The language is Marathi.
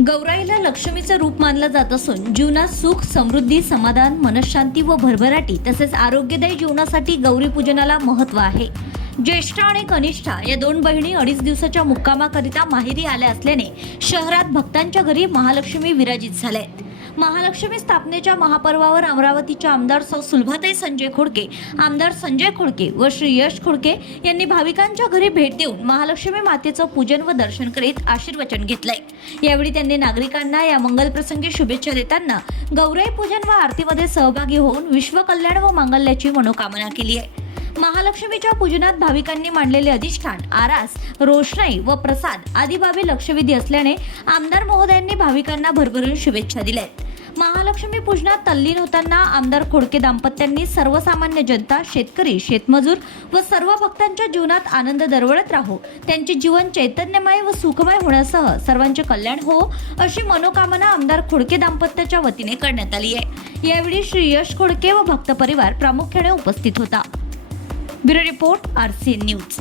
गौराईला लक्ष्मीचं रूप मानलं जात असून जीवनात सुख समृद्धी समाधान मनशांती व भरभराटी तसेच आरोग्यदायी जीवनासाठी गौरी पूजनाला महत्त्व आहे. ज्येष्ठा आणि कनिष्ठा या दोन बहिणी अडीच दिवसाच्या मुक्कामाकरिता माहेरी आल्या असल्याने शहरात भक्तांच्या घरी महालक्ष्मी विराजित झाल्या आहेत. महालक्ष्मी स्थापनेच्या महापर्वावर अमरावतीच्या आमदार सौ. सुलभाताई संजय खोडके आमदार संजय खोडके व श्री यश खोडके यांनी भाविकांच्या घरी भेट देऊन महालक्ष्मी मातेचं पूजन व दर्शन करीत आशीर्वचन घेतलंय. यावेळी त्यांनी नागरिकांना या मंगल प्रसंगी शुभेच्छा देताना गौराई पूजन व आरतीमध्ये सहभागी होऊन विश्वकल्याण व मांगल्याची मनोकामना केली आहे. महालक्ष्मीच्या पूजनात भाविकांनी मांडलेले अधिष्ठान आरास रोषणाई व प्रसाद आदी बाबी लक्षवेधी असल्याने आमदार महोदयांनी भाविकांना भरभरून शुभेच्छा दिल्या आहेत महालक्ष्मी पूजनात तल्लीन होताना आमदार खोडके दाम्पत्यांनी सर्वसामान्य जनता शेतकरी शेतमजूर व सर्व भक्तांच्या जीवनात आनंद दरवळत राहो. त्यांचे जीवन चैतन्यमय व सुखमय होण्यासह सर्वांचे कल्याण हो अशी मनोकामना आमदार खोडके दाम्पत्याच्या वतीने करण्यात आली आहे. यावेळी श्री यश खोडके व भक्त परिवार प्रामुख्याने उपस्थित होता. Bureau report R C news.